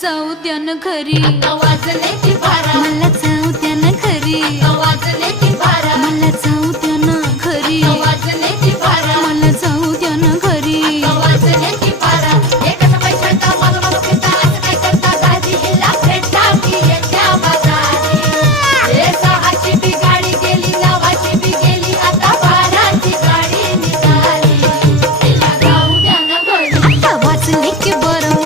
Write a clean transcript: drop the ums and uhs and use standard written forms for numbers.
जाऊ द्या न घरी, वाजले की बारा, मला जाऊ द्या न घरी. वाजले